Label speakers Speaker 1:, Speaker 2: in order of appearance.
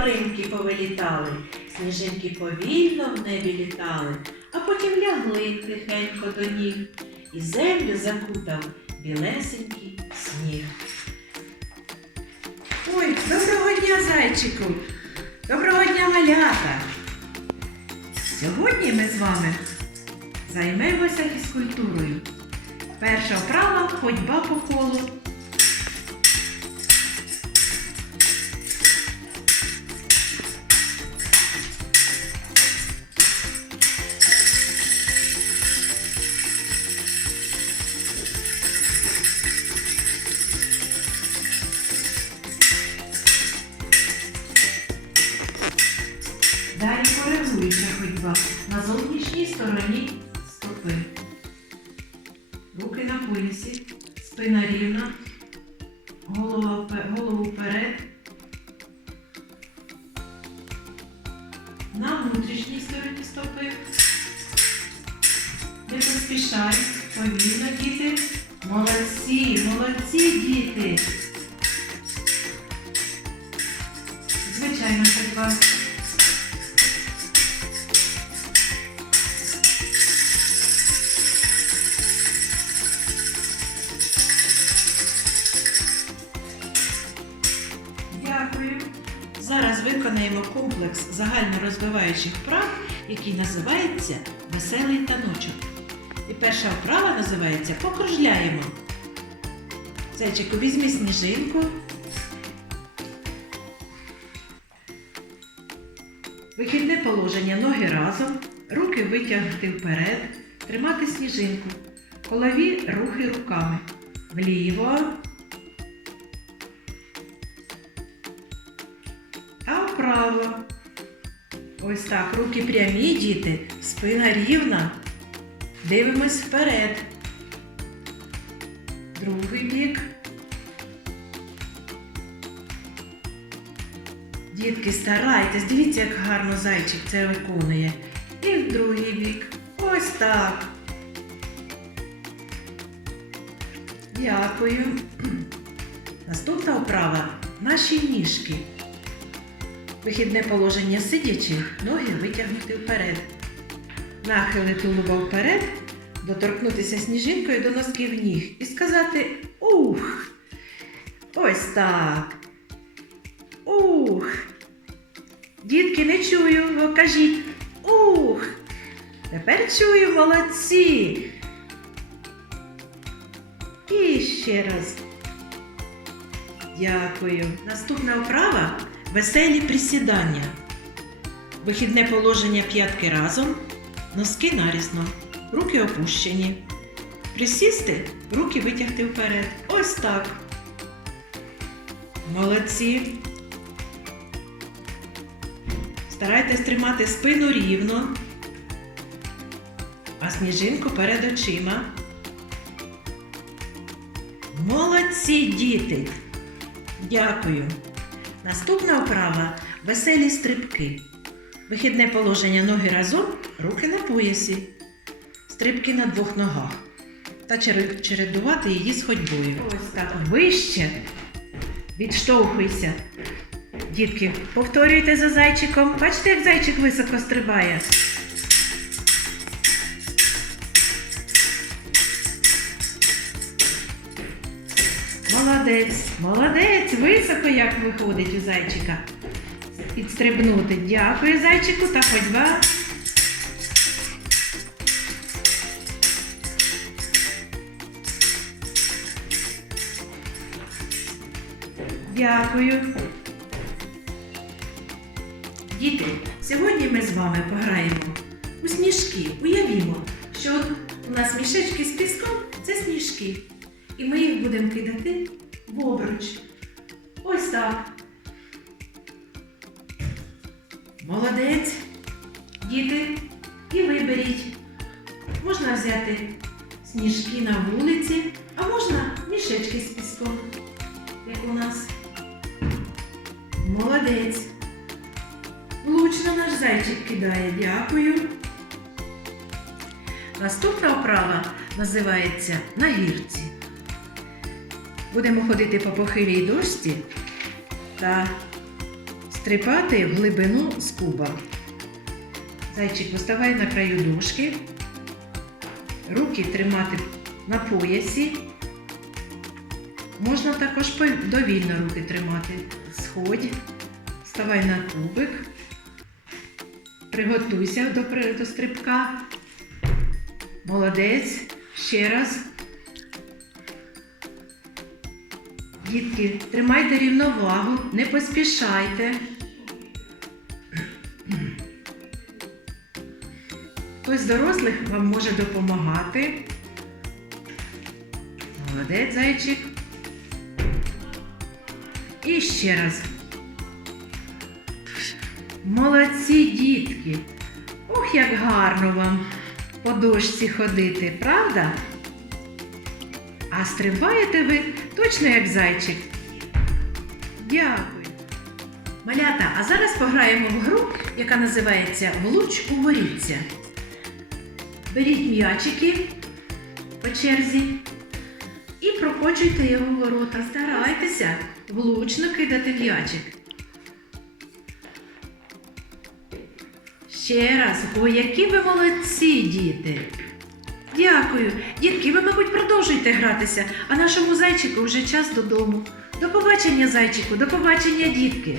Speaker 1: хмаринки повилітали, сніжинки повільно в небі літали, а потім лягли тихенько до ніг, і землю закутав білесенький сніг.
Speaker 2: Ой, доброго дня, зайчику! Доброго дня, малята! Сьогодні ми з вами займемося фізкультурою. Перша вправа ходьба по колу. Коригуюча на зовнішній стороні стопи. Руки на поясі, спина рівна, голова, голову вперед. На внутрішній стороні стопи. Не поспішай, повільно, діти. Молодці, молодці, діти.
Speaker 1: Комплекс загальнорозвиваючих вправ, який називається Веселий таночок. І перша вправа називається Покружляємо. Зайчику, візьми сніжинку.
Speaker 2: Вихідне положення ноги разом, руки витягнути вперед, тримати сніжинку. Голові рухи руками. Вліво. Вправо. Ось так. Руки прямі, діти, спина рівна. Дивимось вперед. Другий бік. Дітки, старайтесь, дивіться, як гарно зайчик це виконує. І в другий бік. Ось так. Дякую. Наступна вправа наші ніжки. Вихідне положення сидячи, ноги витягнути вперед. Нахили тулуба вперед, доторкнутися сніжинкою до носків ніг і сказати ух. Ось так. Ух. Дітки, не чую, ви кажіть ух. Тепер чую, молодці. І ще раз. Дякую. Наступна вправа веселі присідання. Вихідне положення п'ятки разом, носки нарізно, руки опущені. Присісти, руки витягти вперед. Ось так. Молодці. Старайтесь тримати спину рівно, а сніжинку перед очима. Молодці, діти! Дякую. Наступна вправа веселі стрибки. Вихідне положення ноги разом, руки на поясі. Стрибки на двох ногах. Та чередувати її з ходьбою. Ось так. Вище. Відштовхуйся. Дітки, повторюйте за зайчиком. Бачите, як зайчик високо стрибає. Молодець, молодець, високо як виходить у зайчика. Підстрибнути. Дякую, зайчику, та ходьба. Дякую. Діти, сьогодні ми з вами пограємо у сніжки. Уявімо, що у нас мішечки з піском це сніжки. І ми їх будемо кидати в обруч. Ось так. Молодець. Діти, і виберіть. Можна взяти сніжки на вулиці, а можна мішечки з піском, як у нас. Молодець. Влучно наш зайчик кидає. Дякую. Наступна вправа називається на гірці. Будемо ходити по похилій дошці та стрибати в глибину з куба. Зайчик виставай на краю дошки. Руки тримати на поясі. Можна також довільно руки тримати. Сходь, ставай на кубик. Приготуйся до, до стрибка. Молодець. Ще раз. Дітки, тримайте рівновагу, не поспішайте. Хтось дорослих вам може допомагати. Молодець, зайчик. І ще раз. Молодці, дітки. Ох, як гарно вам по дошці ходити, правда? А стрибаєте ви точно як зайчик. Дякую. Малята, а зараз пограємо в гру, яка називається Влуч у воріться. Беріть м'ячики по черзі і прокочуйте його в ворота. Старайтеся влучно кидати м'ячик. Ще раз, ой, які ви молодці, діти! Дякую. Дітки, ви, мабуть, продовжуйте гратися, а нашому зайчику вже час додому. До побачення, зайчику, до побачення, дітки.